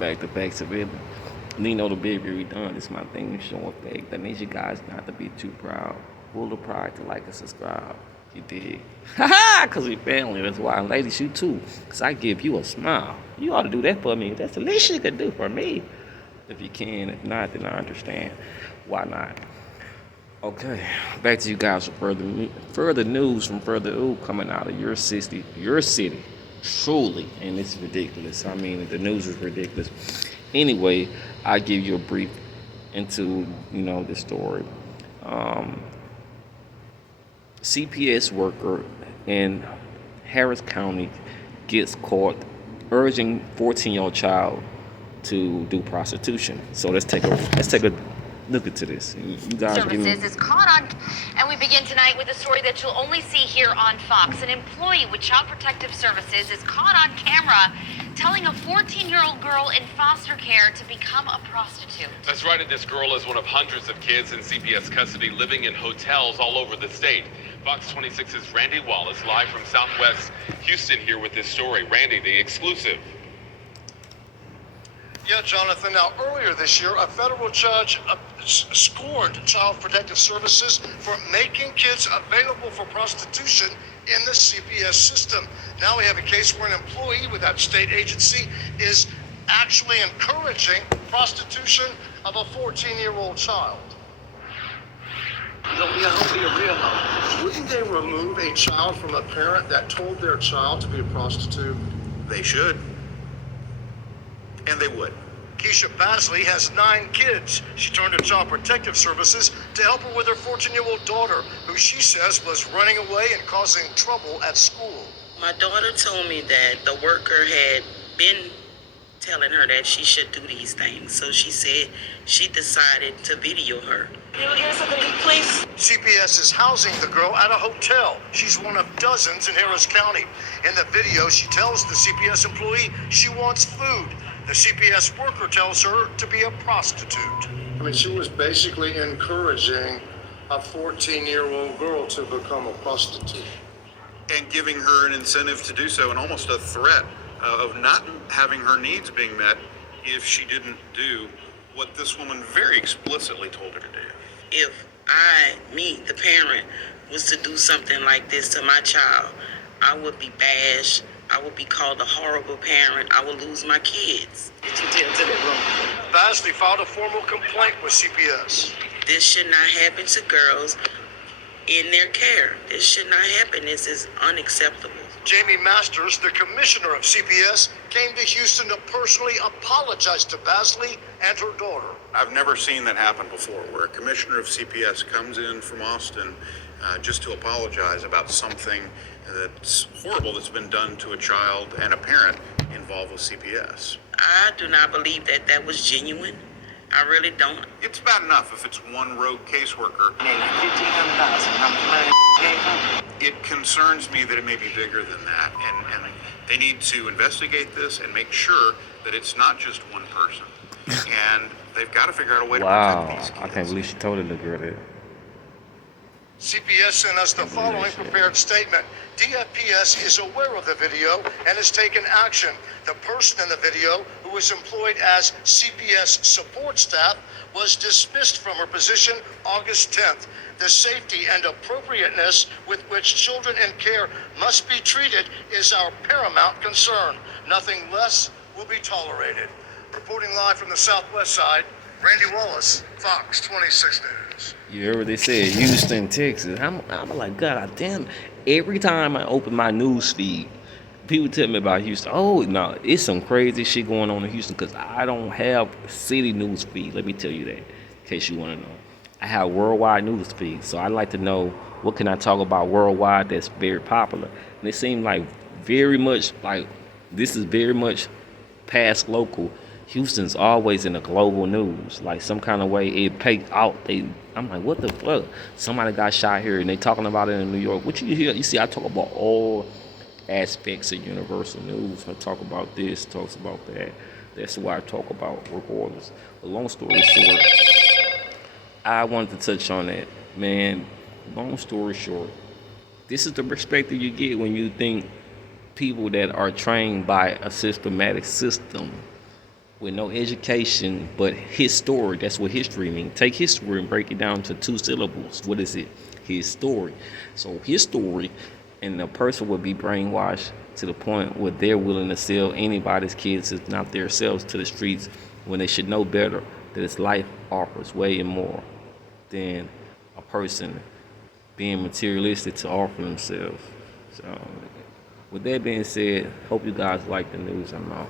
back to it. Nino the Baby redone. It's my thing showing fake. That means you guys not to be too proud. Full of pride to like and subscribe. You dig? Haha, cause we family. That's why. And ladies, you too. Cause I give you a smile. You ought to do that for me. That's the least you could do for me. If you can. If not, then I understand. Why not? Okay, back to you guys for further news from further coming out of your city, truly, and it's ridiculous. I mean, the news is ridiculous. Anyway, I give you a brief into the story. CPS worker in Harris County gets caught urging 14-year-old child to do prostitution. So let's take a look into this. You guys Services is caught on, and we begin tonight with a story that you'll only see here on Fox. An employee with Child Protective Services is caught on camera telling a 14-year-old girl in foster care to become a prostitute. That's right, and this girl is one of hundreds of kids in CPS custody living in hotels all over the state. Fox 26's Randy Wallace live from Southwest Houston here with this story. Randy, the exclusive. Yeah, Jonathan. Now, earlier this year, a federal judge scorned Child Protective Services for making kids available for prostitution in the CPS system. Now we have a case where an employee with that state agency is actually encouraging prostitution of a 14-year-old child. Wouldn't they remove a child from a parent that told their child to be a prostitute? They should. And they would. Keisha Basley has 9 kids. She turned to Child Protective Services to help her with her 14-year-old daughter, who she says was running away and causing trouble at school. My daughter told me that the worker had been telling her that she should do these things. So she said she decided to video her. Can you give something, please? CPS is housing the girl at a hotel. She's one of dozens in Harris County. In the video, she tells the CPS employee she wants food. The CPS worker tells her to be a prostitute. I mean, she was basically encouraging a 14-year-old girl to become a prostitute. And giving her an incentive to do so, and almost a threat of not having her needs being met if she didn't do what this woman very explicitly told her to do. If the parent, was to do something like this to my child, I would be bashed. I would be called a horrible parent. I would lose my kids. Get your tail to the room. Basley filed a formal complaint with CPS. This should not happen to girls in their care. This should not happen. This is unacceptable. Jamie Masters, the commissioner of CPS, came to Houston to personally apologize to Basley and her daughter. I've never seen that happen before, where a commissioner of CPS comes in from Austin just to apologize about something that's horrible that's been done to a child and a parent involved with CPS. I do not believe that that was genuine. I really don't. It's bad enough if it's one rogue caseworker. It concerns me that it may be bigger than that, and they need to investigate this and make sure that it's not just one person. And they've got to figure out a way to protect these kids. I can't believe she told the girl that. CPS sent us the following prepared statement. DFPS is aware of the video and has taken action. The person in the video, who was employed as CPS support staff, was dismissed from her position August 10th. The safety and appropriateness with which children in care must be treated is our paramount concern. Nothing less will be tolerated. Reporting live from the Southwest side, Randy Wallace, Fox 26 News. You heard what they said, Houston, Texas. I'm like, God damn. Every time I open my news feed, people tell me about Houston. Oh, no, it's some crazy shit going on in Houston because I don't have city news feed. Let me tell you that, in case you want to know. I have worldwide news feed, so I like to know what can I talk about worldwide that's very popular. And it seems like very much like this is very much past local. Houston's always in the global news, like some kind of way it paid out. I'm like, what the fuck? Somebody got shot here, and they talking about it in New York. What you hear? You see, I talk about all aspects of universal news. I talk about this, talks about that. That's why I talk about regardless. But long story short, I wanted to touch on that, man. Long story short, this is the perspective you get when you think people that are trained by a systematic system with no education, but his story. That's what history means. Take history and break it down to 2 syllables. What is it? His story. So his story, and the person would be brainwashed to the point where they're willing to sell anybody's kids, if not themselves, to the streets, when they should know better that his life offers way more than a person being materialistic to offer themselves. So, with that being said, hope you guys like the news. I'm out.